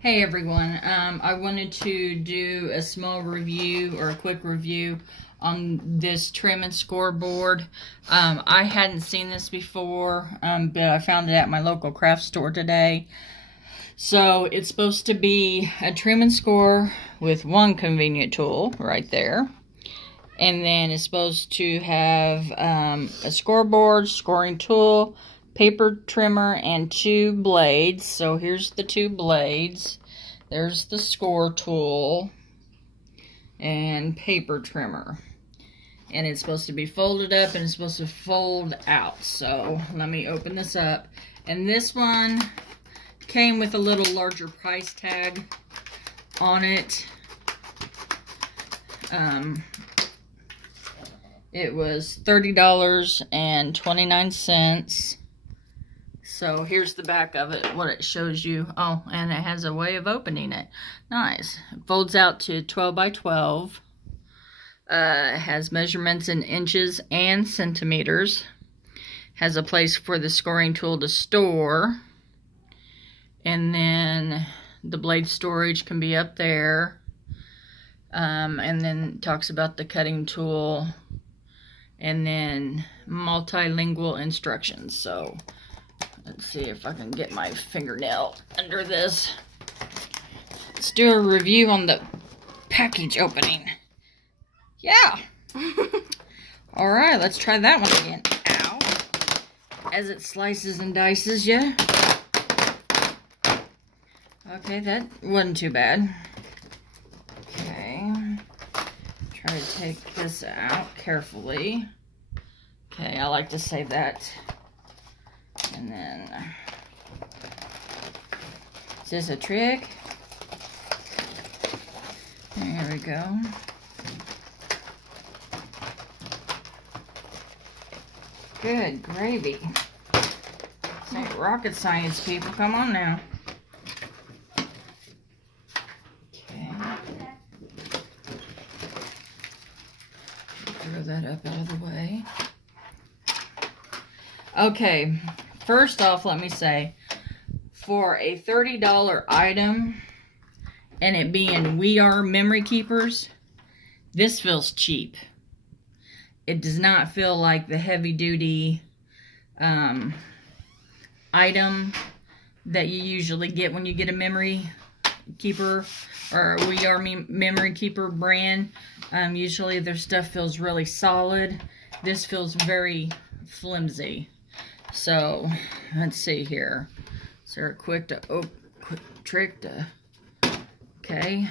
Hey everyone, I wanted to do a small review or a quick review on this trim and scoreboard. I hadn't seen this before, but I found it at my local craft store today. So it's supposed to be a trim and score with one convenient tool right there. And then it's supposed to have a scoreboard, scoring tool, paper trimmer, and 2 blades. So here's the 2 blades. There's the score tool and paper trimmer. And it's supposed to be folded up and it's supposed to fold out. So let me open this up. And this one came with a little larger price tag on it. It was $30.29. So here's the back of it, what it shows you. Oh, and it has a way of opening it. Nice. It folds out to 12 by 12. It has measurements in inches and centimeters. Has a place for the scoring tool to store. And then the blade storage can be up there. And then talks about the cutting tool. And then multilingual instructions. So let's see if I can get my fingernail under this. Let's do a review on the package opening. Yeah. All right, let's try that one again. Ow. As it slices and dices you. Okay, that wasn't too bad. Okay. Try to take this out carefully. Okay, I like to save that. And then, is this a trick? There we go. Good gravy. This ain't rocket science, people. Come on now. Okay. Throw that up out of the way. Okay. First off, let me say, for a $30 item, and it being We Are Memory Keepers, this feels cheap. It does not feel like the heavy-duty item that you usually get when you get a memory keeper or We Are Memory Keeper brand. Usually their stuff feels really solid. This feels very flimsy. So let's see here. Is there a quick trick to, okay.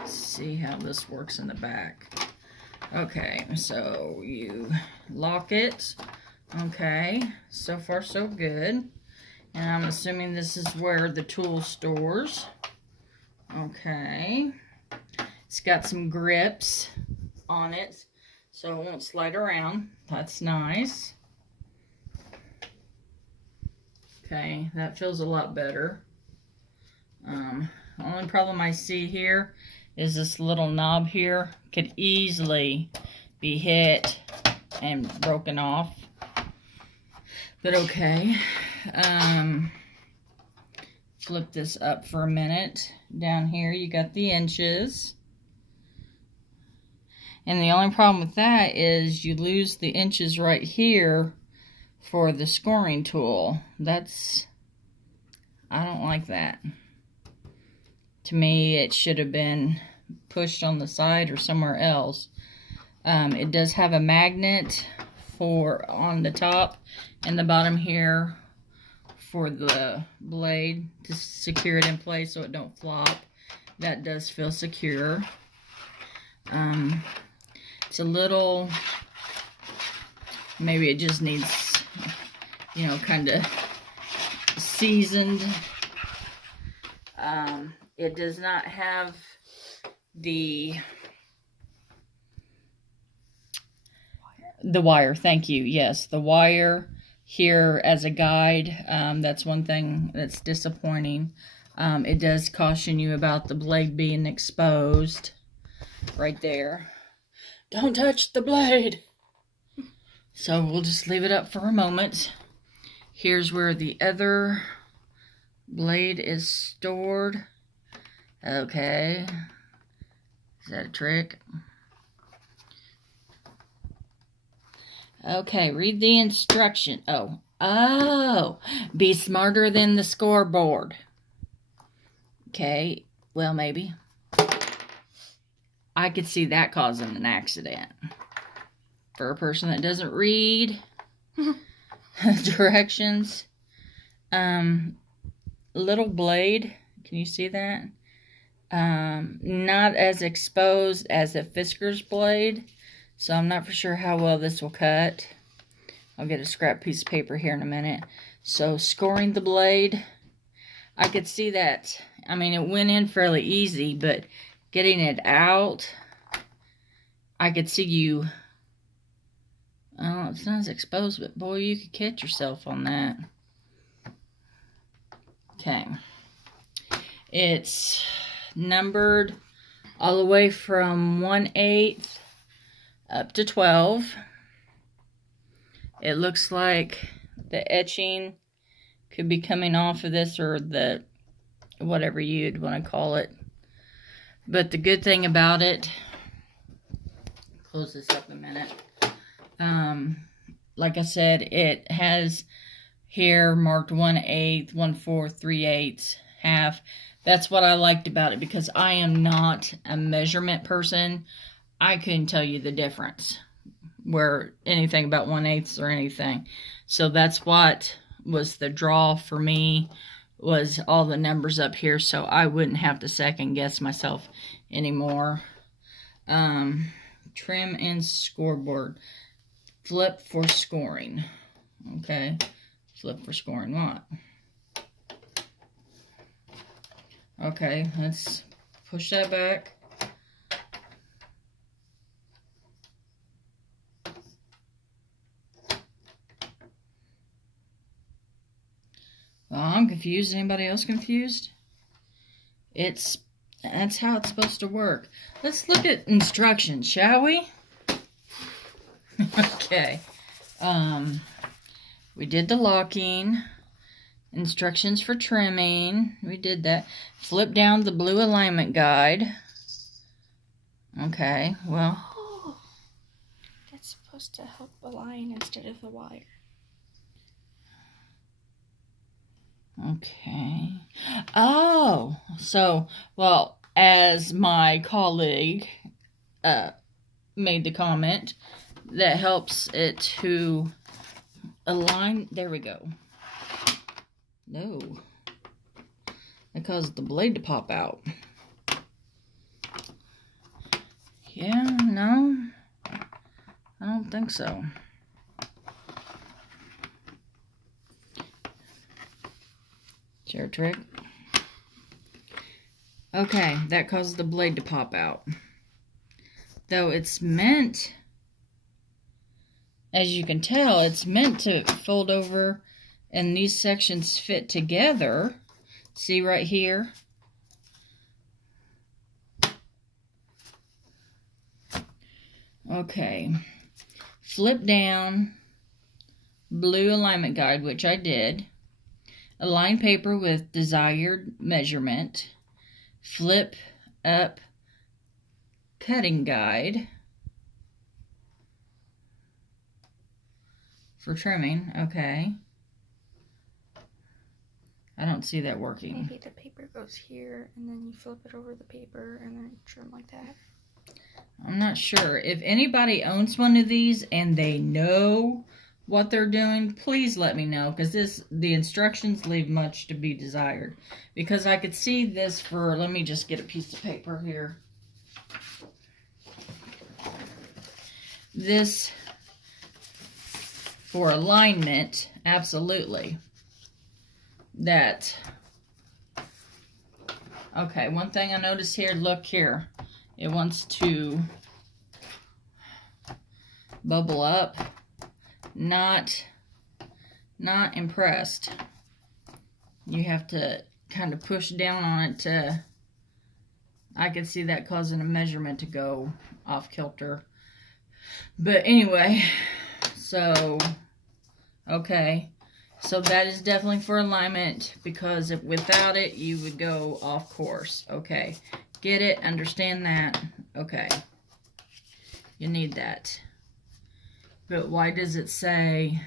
Let's see how this works in the back. Okay, so you lock it. Okay, so far so good. And I'm assuming this is where the tool stores. Okay. It's got some grips on it, so it won't slide around. That's nice. Okay, that feels a lot better. Only problem I see here is this little knob here could easily be hit and broken off. But okay. Flip this up for a minute. Down here you got the inches. And the only problem with that is you lose the inches right here for the scoring tool. I don't like that. To me, it should have been pushed on the side or somewhere else. It does have a magnet on the top and the bottom here for the blade to secure it in place so it don't flop. That does feel secure. It's a little, maybe it just needs, kind of seasoned. It does not have the wire. Thank you. Yes, the wire here as a guide. That's one thing that's disappointing. It does caution you about the blade being exposed right there. Don't touch the blade. So we'll just leave it up for a moment. Here's where the other Blade is stored. Okay. Is that a trick? Okay, read the instruction. Oh, be smarter than the scoreboard. Okay, well, maybe. I could see that causing an accident. For a person that doesn't read directions. Little blade. Can you see that? Not as exposed as a Fiskars blade. So I'm not for sure how well this will cut. I'll get a scrap piece of paper here in a minute. So scoring the blade, I could see that. I mean, it went in fairly easy, but getting it out, I could see you. Oh, it's not as exposed, but boy, you could catch yourself on that. Okay. It's numbered all the way from 1/8 up to 12. It looks like the etching could be coming off of this, or the whatever you'd want to call it. But the good thing about it, close this up a minute. Like I said, it has here marked 1/8, 1/4, 3/8, half. That's what I liked about it, because I am not a measurement person. I couldn't tell you the difference where anything about 1/8 or anything. So that's what was the draw for me, was all the numbers up here, so I wouldn't have to second guess myself anymore. Trim and scoreboard. Flip for scoring. Okay. Flip for scoring what? Okay, let's push that back. Well, I'm confused. Anybody else confused? That's how it's supposed to work. Let's look at instructions, shall we? Okay. We did the locking. Instructions for trimming. We did that. Flip down the blue alignment guide. Okay, well. Oh, that's supposed to help align instead of the wire. Okay. Oh, so, well, as my colleague made the comment, that helps it to align. There we go. No. That caused the blade to pop out. Yeah, no. I don't think so. Share a trick. Okay, that caused the blade to pop out. Though it's meant, as you can tell, it's meant to fold over and these sections fit together. See right here? Okay. Flip down blue alignment guide, which I did. Align paper with desired measurement. Flip up cutting guide for trimming. Okay. I don't see that working. Maybe the paper goes here, and then you flip it over the paper, and then trim like that. I'm not sure. If anybody owns one of these and they know what they're doing, please let me know, because the instructions leave much to be desired. Because I could see this for, let me just get a piece of paper here. This for alignment, absolutely. That. Okay, one thing I noticed here, look here. It wants to bubble up. Not impressed. You have to kind of push down on it to, I could see that causing a measurement to go off kilter. But anyway, so, okay. So that is definitely for alignment, because if, without it, you would go off course. Okay. Get it? Understand that? Okay. You need that. But why does it say...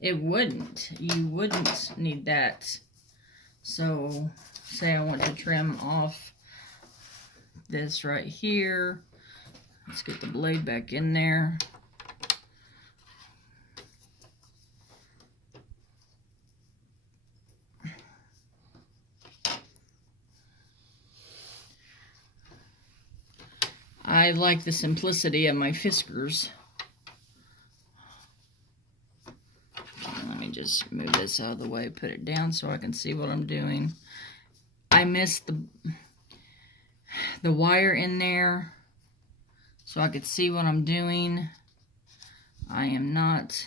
It wouldn't. You wouldn't need that. So, say I want to trim off this right here. Let's get the blade back in there. I like the simplicity of my Fiskars. Let me just move this out of the way, put it down so I can see what I'm doing. I missed the wire in there so I could see what I'm doing. I am not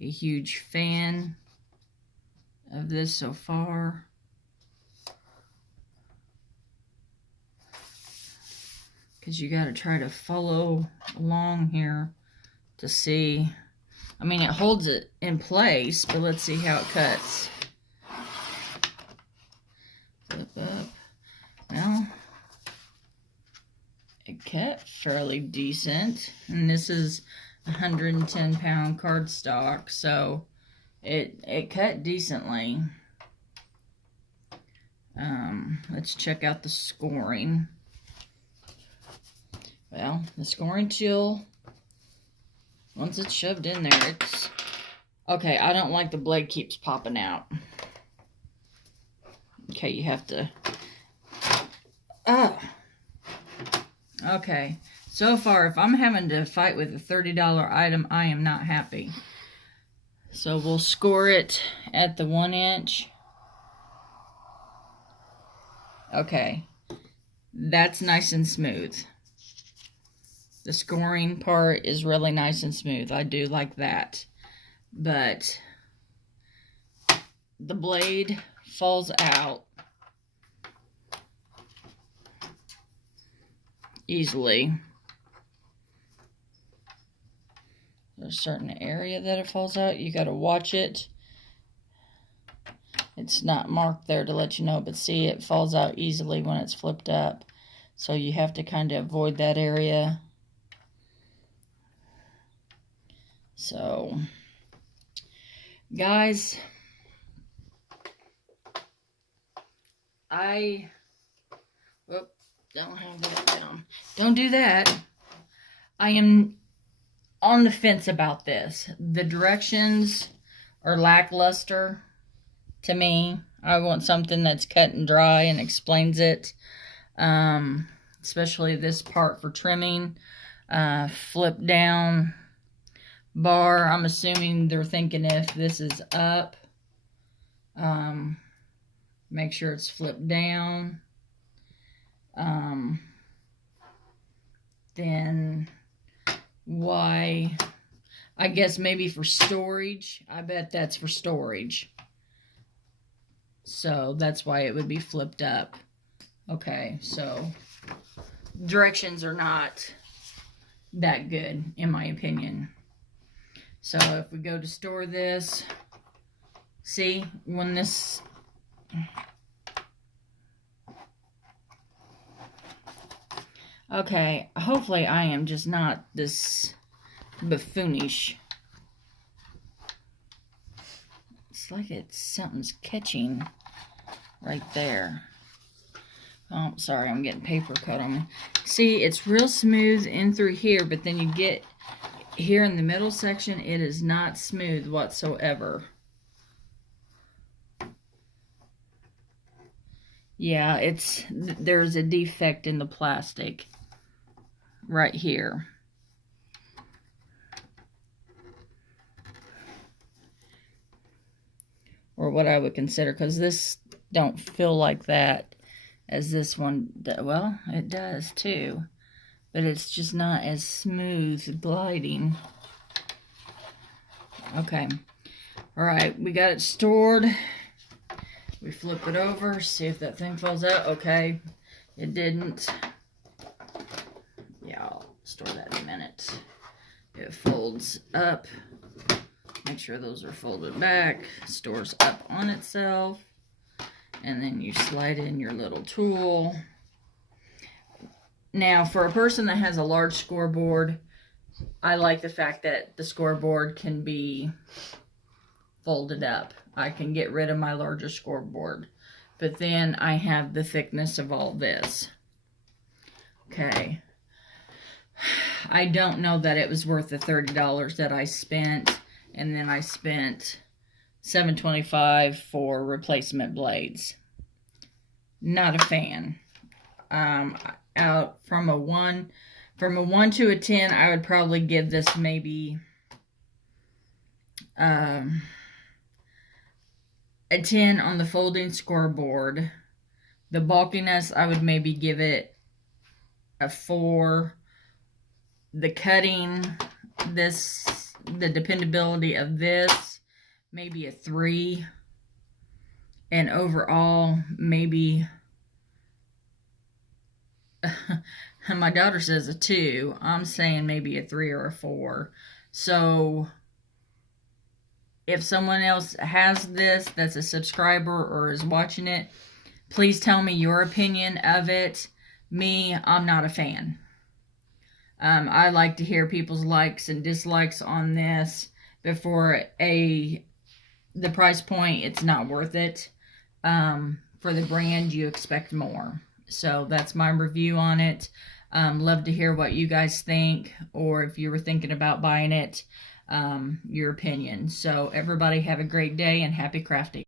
a huge fan of this so far. Because you got to try to follow along here to see. I mean, it holds it in place, but let's see how it cuts. Flip up. Well, it cut fairly decent. And this is 110-pound cardstock, so it cut decently. Let's check out the scoring. Well, the scoring tool, once it's shoved in there, it's... Okay, I don't like the blade keeps popping out. Okay, you have to... Okay, so far, if I'm having to fight with a $30 item, I am not happy. So we'll score it at the 1 inch. Okay, that's nice and smooth. The scoring part is really nice and smooth. I do like that. But the blade falls out easily. There's a certain area that it falls out. You got to watch it. It's not marked there to let you know, but see, it falls out easily when it's flipped up. So you have to kind of avoid that area. So, guys, don't have that down. Don't do that. I am on the fence about this. The directions are lackluster to me. I want something that's cut and dry and explains it. Especially this part for trimming. Flip down bar. I'm assuming they're thinking if this is up, make sure it's flipped down. Then why? I guess maybe for storage. I bet that's for storage. So that's why it would be flipped up. Okay, so directions are not that good, in my opinion. So if we go to store this, see, when this... Okay, hopefully I am just not this buffoonish. It's like something's catching right there. Oh, sorry, I'm getting paper cut on me. See, it's real smooth in through here, but then you get here in the middle section, it is not smooth whatsoever. Yeah, there's a defect in the plastic right here. Or what I would consider, because this don't feel like that as this one does. Well, it does too, but it's just not as smooth gliding. Okay, all right, we got it stored. We flip it over, see if that thing falls out. Okay, it didn't. Yeah, I'll store that in a minute. It folds up. Make sure those are folded back. Stores up on itself. And then you slide in your little tool. Now, for a person that has a large scoreboard, I like the fact that the scoreboard can be folded up. I can get rid of my larger scoreboard. But then I have the thickness of all this. Okay. I don't know that it was worth the $30 that I spent. And then I spent $7.25 for replacement blades. Not a fan. Out from a 1 to a 10, I would probably give this maybe a 10 on the folding scoreboard. The bulkiness, I would maybe give it a 4. The cutting, the dependability of this, maybe a 3. And overall, maybe my daughter says a 2. I'm saying maybe a 3 or a 4. So if someone else has this that's a subscriber or is watching it, please tell me your opinion of it. Me, I'm not a fan. I like to hear people's likes and dislikes on this. Before the price point, it's not worth it. For the brand, you expect more. So that's my review on it. Love to hear what you guys think, or if you were thinking about buying it, your opinion. So everybody have a great day and happy crafting.